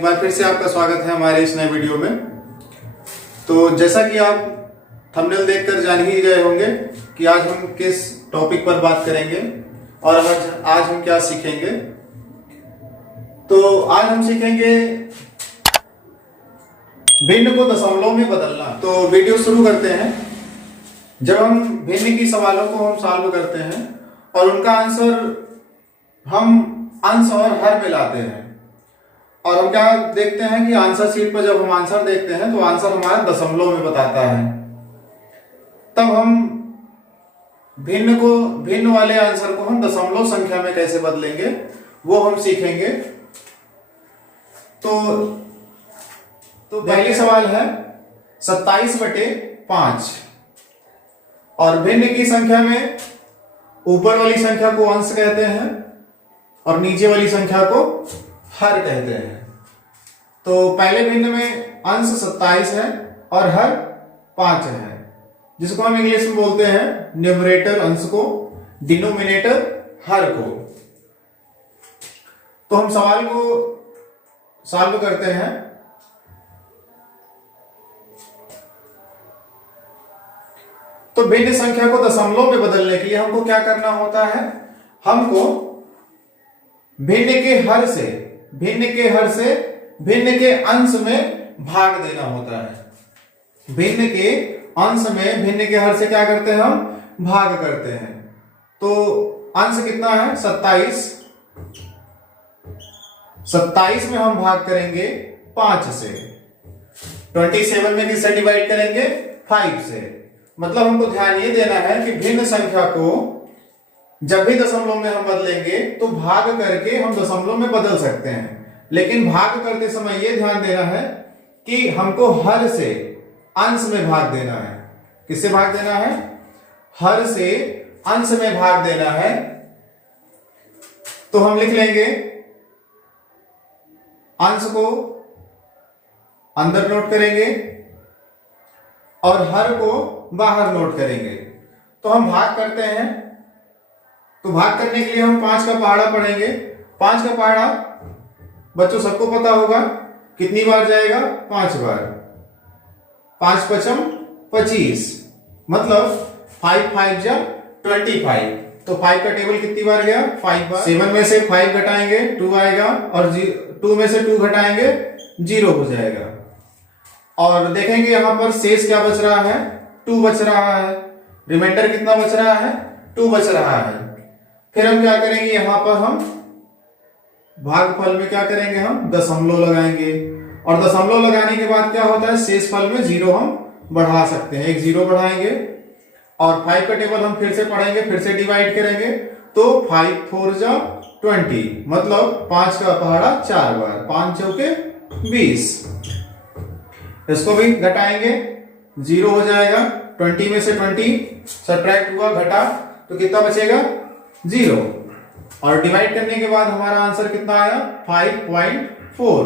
एक बार फिर से आपका स्वागत है हमारे इस नए वीडियो में। तो जैसा कि आप थंबनेल देखकर जान ही गए होंगे कि आज हम किस टॉपिक पर बात करेंगे और आज हम क्या सीखेंगे। तो आज हम सीखेंगे भिन्न को दशमलव में बदलना। तो वीडियो शुरू करते हैं। जब हम भिन्न की सवालों को हम सॉल्व करते हैं और उनका आंसर हम अंश और हर में लाते हैं और हम क्या देखते हैं कि आंसर शीट पर जब हम आंसर देखते हैं तो आंसर हमारा दशमलव में बताता है। तब हम भिन्न वाले आंसर को हम दशमलव संख्या में कैसे बदलेंगे वो हम सीखेंगे। तो पहली सवाल है 27/5 और भिन्न की संख्या में ऊपर वाली संख्या को अंश कहते हैं और नीचे वाली संख्या को हर कहते हैं। तो पहले भिन्न में अंश 27 है और हर 5 है, जिसको हम इंग्लिश में बोलते हैं न्यूमरेटर अंश को, डिनोमिनेटर हर को। तो हम सवाल को सॉल्व करते हैं। तो भिन्न संख्या को दशमलव में बदलने के लिए हमको क्या करना होता है? हमको भिन्न के हर से भिन्न के अंश में भाग देना होता है। भिन्न के अंश में भिन्न के हर से क्या करते हैं? हम भाग करते हैं। तो अंश कितना है? 27 में हम भाग करेंगे 5 से। 27 में किससे डिवाइड करेंगे? 5 से। मतलब हमको ध्यान ये देना है कि भिन्न संख्या को जब भी दशमलव में हम बदलेंगे तो भाग करके हम दशमलव में बदल सकते हैं, लेकिन भाग करते समय ये ध्यान देना है कि हमको हर से अंश में भाग देना है। किससे भाग देना है? हर से अंश में भाग देना है। तो हम लिख लेंगे अंश को अंदर नोट करेंगे और हर को बाहर नोट करेंगे। तो हम भाग करते हैं। तो भाग करने के लिए हम 5 का पहाड़ा पढ़ेंगे। 5 का पहाड़ा बच्चों सबको पता होगा कितनी बार जाएगा? 5 बार। 5 पचम 25, मतलब 5 5 जा 25। तो 5 का टेबल कितनी बार गया? 5 बार। 7 में से 5 घटाएंगे 2 आएगा और 2 में से 2 घटाएंगे 0 हो जाएगा। और देखेंगे यहां पर शेष क्या बच रहा है? 2 बच रहा है। रिमाइंडर कितना बच रहा है? 2 बच रहा है। फिर हम क्या करेंगे? यहां पर हम भागफल में क्या करेंगे? हम दशमलव लगाएंगे और दशमलव लगाने के बाद क्या होता है? शेष फल में 0 हम बढ़ा सकते हैं। एक 0 बढ़ाएंगे और 5 का टेबल हम फिर से पढ़ेंगे, फिर से डिवाइड करेंगे। तो 5 4 जा 20, मतलब 5 का पहाड़ा 4 बार। 5 चौके 20। इसको भी घटाएंगे, 0 हो जाएगा। 20 में से 20 सब्ट्रैक्ट हुआ, घटा, तो कितना बचेगा? 0। और डिवाइड करने के बाद हमारा आंसर कितना आया? 5.4।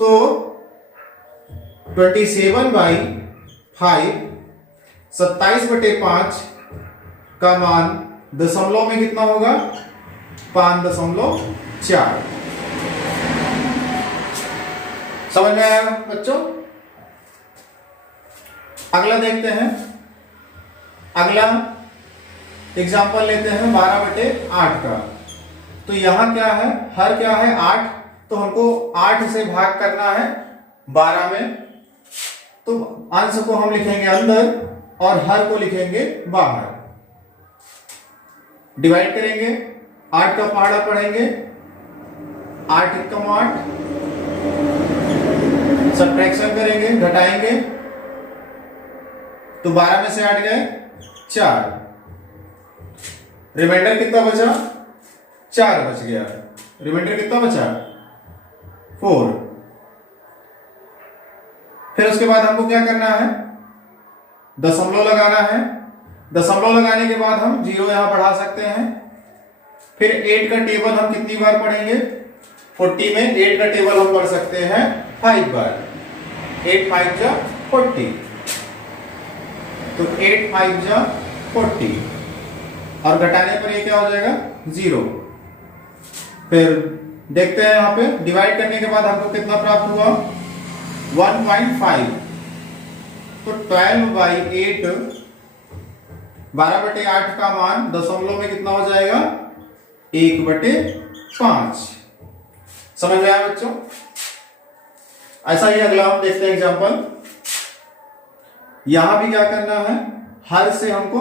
तो 27/5 27/5 का मान दशमलव में कितना होगा? 5.4। समझ में आया बच्चों? अगला देखते हैं। अगला एग्जाम्पल लेते हैं 12/8 का। तो यहां क्या है? हर क्या है? 8। तो हमको 8 से भाग करना है 12 में। तो अंश को हम लिखेंगे अंदर और हर को लिखेंगे बाहर। डिवाइड करेंगे, 8 का पहाड़ा पढ़ेंगे, 8 एकम 8, सब्ट्रैक्शन करेंगे, घटाएंगे। तो 12 में से 8 गए 4। रिमाइंडर कितना बचा? 4 बच गया। रिमाइंडर कितना बचा? 4। फिर उसके बाद हमको क्या करना है? दशमलव लगाना है। दशमलव लगाने के बाद हम 0 यहां बढ़ा सकते हैं। फिर 8 का टेबल हम कितनी बार पढ़ेंगे? 40 में 8 का टेबल हम पढ़ सकते हैं 5 बार। 8 5 जा 40, तो 8 5 जा 40 और घटाने पर ये क्या हो जाएगा? 0। फिर देखते हैं यहाँ पे डिवाइड करने के बाद हमको कितना प्राप्त हुआ 1.5। तो 12/8 12/8 का मान दशमलव में कितना हो जाएगा 1/5। समझ में आया बच्चों? ऐसा ही अगला हम देखते हैं एग्जांपल। यहां भी क्या करना है, हर से हमको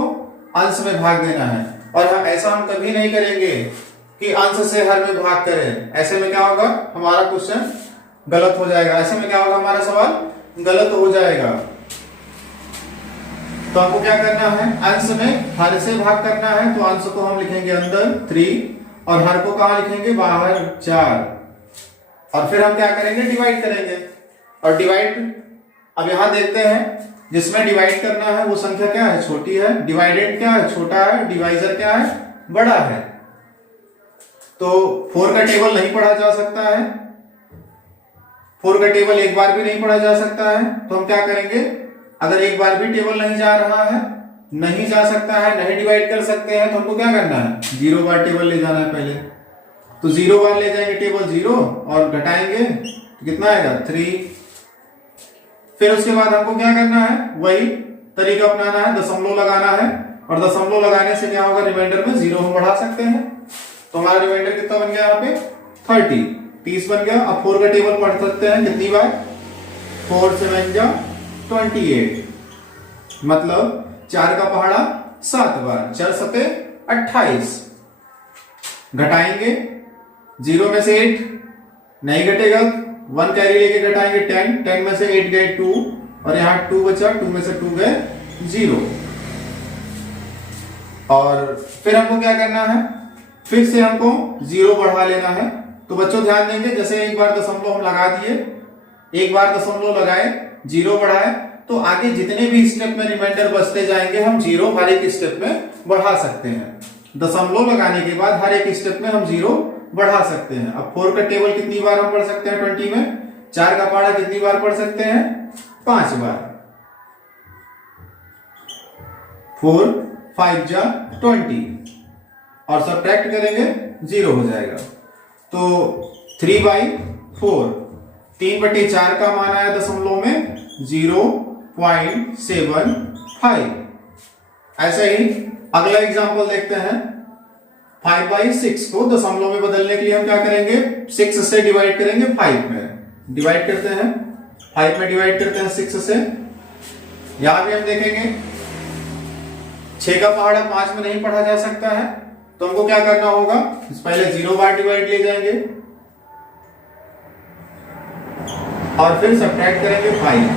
अंश में भाग देना है। और ऐसा हम कभी नहीं करेंगे कि अंश से हर में भाग करें। ऐसे में क्या होगा, हमारा क्वेश्चन गलत हो जाएगा। ऐसे में क्या होगा, हमारा सवाल गलत हो जाएगा। तो हमको क्या करना है, अंश में हर से भाग करना है। तो अंश को हम लिखेंगे अंदर 3 और हर को कहां लिखेंगे, बाहर 4। और फिर हम क्या करेंगे, डिवाइड करेंगे। और डिवाइड अब यहां देखते हैं, जिसमें डिवाइड करना है वो संख्या क्या है, छोटी है। डिवाइडेड क्या है, छोटा है। डिवाइजर क्या है, बड़ा है। तो 4 का टेबल नहीं पढ़ा जा सकता है। 4 का टेबल एक बार भी नहीं पढ़ा जा सकता है। तो हम क्या करेंगे, अगर एक बार भी टेबल नहीं जा रहा है, नहीं जा सकता है, नहीं डिवाइड कर सकते हैं, तो हमको क्या करना है, 0 बार टेबल ले जाना है पहले। तो 0 बार ले जाएंगे टेबल 0 और घटाएंगे तो कितना आएगा 3। फिर उसके बाद हमको क्या करना है, वही तरीका अपनाना है, दशमलव लगाना है। और दशमलव लगाने से क्या होगा, रिमाइंडर में 0 हम बढ़ा सकते हैं। तो हमारा रिमाइंडर कितना बन गया, यहाँ पे 30 बन गया। अब 4 का टेबल पढ़ सकते हैं कितनी बार, 4 7 जा 28, मतलब 4 का पहाड़ा 7 बार, 4 सते 28। घटाएंगे 0 में से 8 नहीं घटेगा, 1 कैरी लेके घटाएंगे 10 में से 8 गए 2 और यहां 2 बचा, 2 में से 2 गए 0। और फिर हमको क्या करना है, फिर से हमको 0 बढ़ा लेना है। तो बच्चों ध्यान देंगे, जैसे एक बार दशमलव हम लगा दिए, एक बार दशमलव लगाए, 0 बढ़ाए, तो आगे जितने भी स्टेप में रिमाइंडर बचते जाएंगे हम 0 हर एक स्टेप में बढ़ा सकते हैं। दशमलव लगाने के बाद हर एक स्टेप में हम 0 बढ़ा सकते हैं। अब 4 का टेबल कितनी बार हम पढ़ सकते हैं 20 में, 4 का पहाड़ा कितनी बार पढ़ सकते हैं, 5 बार। 4 5 जा 20 और सब्ट्रैक्ट करेंगे 0 हो जाएगा। तो 3/4, 3/4 का मान आया दशमलव में 0.75। ऐसे ही अगला एग्जांपल देखते हैं। 5/6 को दशमलव में बदलने के लिए हम क्या करेंगे, 6 से डिवाइड करेंगे 5 में। डिवाइड करते हैं 5 में, डिवाइड करते हैं 6 से। यहां भी हम देखेंगे 6 का पहाड़ा 5 में नहीं पढ़ा जा सकता है। तो हमको क्या करना होगा, पहले 0 बार डिवाइड ले जाएंगे और फिर सब्ट्रैक्ट करेंगे 5।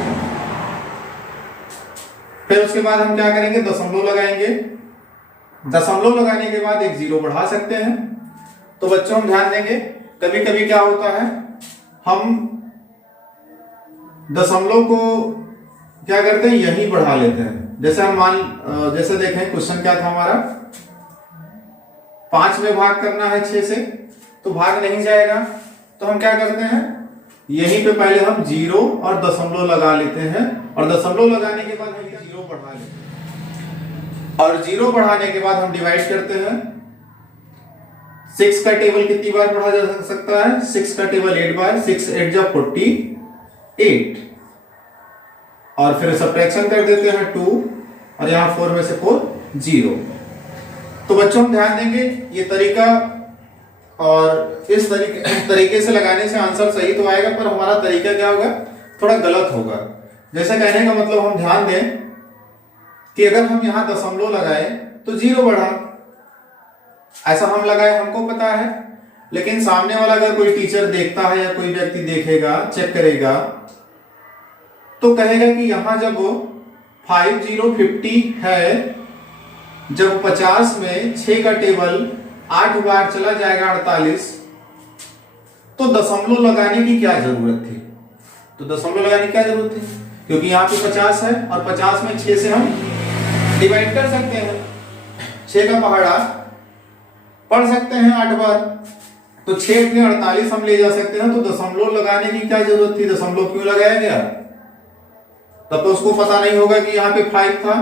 फिर उसके बाद हम क्या करेंगे, दशमलव लगाएंगे। दशमलव लगाने के बाद एक 0 बढ़ा सकते हैं। तो बच्चों हम ध्यान देंगे, कभी कभी क्या होता है, हम दशमलव को क्या करते हैं, यही बढ़ा लेते हैं। जैसे हम जैसे देखें क्वेश्चन क्या था हमारा, 5 में भाग करना है 6 से, तो भाग नहीं जाएगा। तो हम क्या करते हैं, यहीं पे पहले हम 0 और दशमलव लगा लेते हैं और दशमलव लगाने के बाद हम 0 बढ़ा लेते हैं और 0 बढ़ाने के बाद हम डिवाइड करते हैं। 6 का टेबल कितनी बार पढ़ा जा सकता है, 6 का टेबल 8 बार, 6 8 जा 48 और फिर सब्ट्रैक्शन कर देते हैं 2 और यहां 4 में से 4 0। तो बच्चों हम ध्यान देंगे, ये तरीका और इस तरीके से लगाने से आंसर सही तो आएगा, पर हमारा तरीका क्या होगा, थोड़ा गलत होगा। जैसे कहने का मतलब हम ध्यान दें कि अगर हम यहां दशमलव लगाए तो 0 बढ़ा, ऐसा हम लगाए, हमको पता है। लेकिन सामने वाला अगर कोई टीचर देखता है या कोई व्यक्ति देखेगा, चेक करेगा, तो कहेगा कि यहां जब 50 है, जब 50 में 6 का टेबल 8 बार चला जाएगा 48, तो दशमलव लगाने की क्या जरूरत थी। तो दशमलव लगाने की क्या जरूरत थी, क्योंकि यहाँ पे 50 है और 50 में 6 से हम डिवाइड कर सकते हैं। 6 का पहाड़ा पढ़ सकते हैं 8 बार, तो 6 में 48 हम ले जा सकते हैं। तो दशमलव लगाने की क्या जरूरत थी, दशमलव क्यों लगाया गया। तब तो उसको पता नहीं होगा कि यहाँ पे 5 था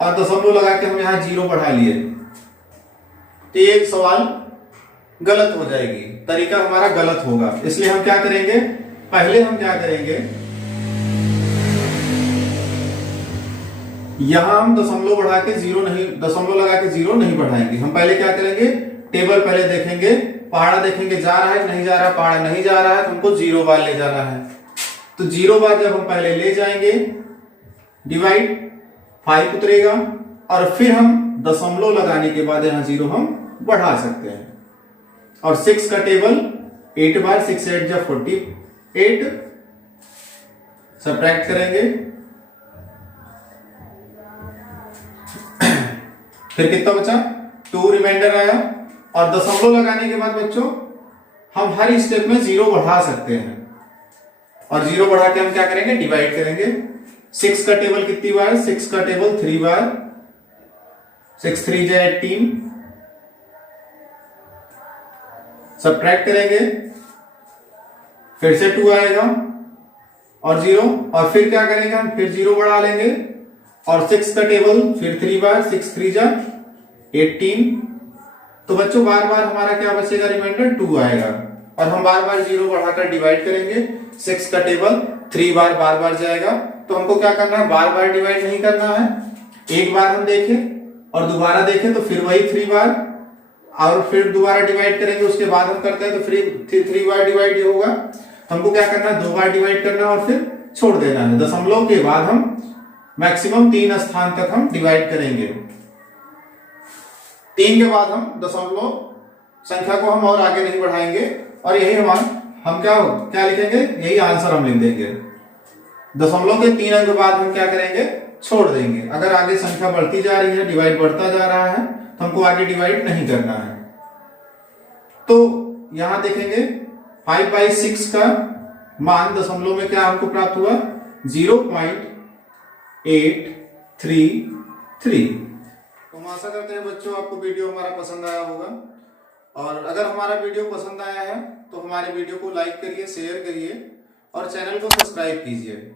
और दशमलव लगा के हम यहाँ 0 बढ़ा लिए। तो ये सवाल गलत हो जाएगी, तरीका हमारा गलत होगा। इसलिए हम क्या करेंगे, पहले हम क्या करेंगे, यहां हम दशमलव बढ़ा के जीरो नहीं, दशमलव लगा के जीरो नहीं बढ़ाएंगे। हम पहले क्या करेंगे, टेबल पहले देखेंगे, पहाड़ा देखेंगे जा रहा है कि नहीं जा रहा, पहाड़ा नहीं जा रहा है तो हमको 0 बार ले जाना है। तो 0 बार जब हम पहले ले जाएंगे, डिवाइड 5 उतरेगा और फिर हम दशमलव लगाने के बाद यहां 0 हम बढ़ा सकते हैं। और 6 का टेबल 8 बार, 6 8 जा 48, सब्ट्रैक्ट करेंगे, फिर कितना बचा, 2 रिमाइंडर आया। और दशमलव लगाने के बाद बच्चों हम हर स्टेप में 0 बढ़ा सकते हैं, और 0 बढ़ा के हम क्या करेंगे, डिवाइड करेंगे। 6 का टेबल कितनी बार, 6 का टेबल 3 बार, 6 3 जा 18, सब्ट्रैक्ट करेंगे, फिर से 2 आएगा और 0, और फिर क्या करेंगे हम, फिर 0 बढ़ा लेंगे। और 6 का टेबल फिर 3 बार, 6 3 जा 18। तो बच्चों बार बार हमारा क्या बचेगा, रिमाइंडर 2 आएगा, और हम बार बार 0 बढ़ाकर डिवाइड करेंगे। 6 का टेबल 3 बार बार बार जाएगा, तो हमको क्या करना है, बार बार डिवाइड नहीं करना है। एक बार हम देखें और दोबारा देखें तो फिर वही 3 बार, और फिर दोबारा डिवाइड करेंगे, उसके बाद हम करते हैं तो फिर 3 बार डिवाइड होगा। हमको क्या करना है, 2 बार डिवाइड करना है और फिर छोड़ देना है। दशमलव के बाद हम मैक्सिमम 3 स्थान तक हम डिवाइड करेंगे। 3 के बाद हम दशमलव संख्या को हम और आगे नहीं बढ़ाएंगे, और यही हम क्या लिखेंगे, यही आंसर हम लिख देंगे। दशमलव के 3 अंक बाद हम क्या करेंगे, छोड़ देंगे। अगर आगे संख्या बढ़ती जा रही है, डिवाइड बढ़ता जा रहा है, तो हमको आगे डिवाइड नहीं करना है। तो यहां देखेंगे 5/6 का मान दशमलव में क्या हमको प्राप्त हुआ, 0.833। तो हम आशा करते हैं बच्चों आपको वीडियो हमारा पसंद आया होगा, और अगर हमारा वीडियो पसंद आया है तो हमारे वीडियो को लाइक करिए, शेयर करिए और चैनल को सब्सक्राइब कीजिए।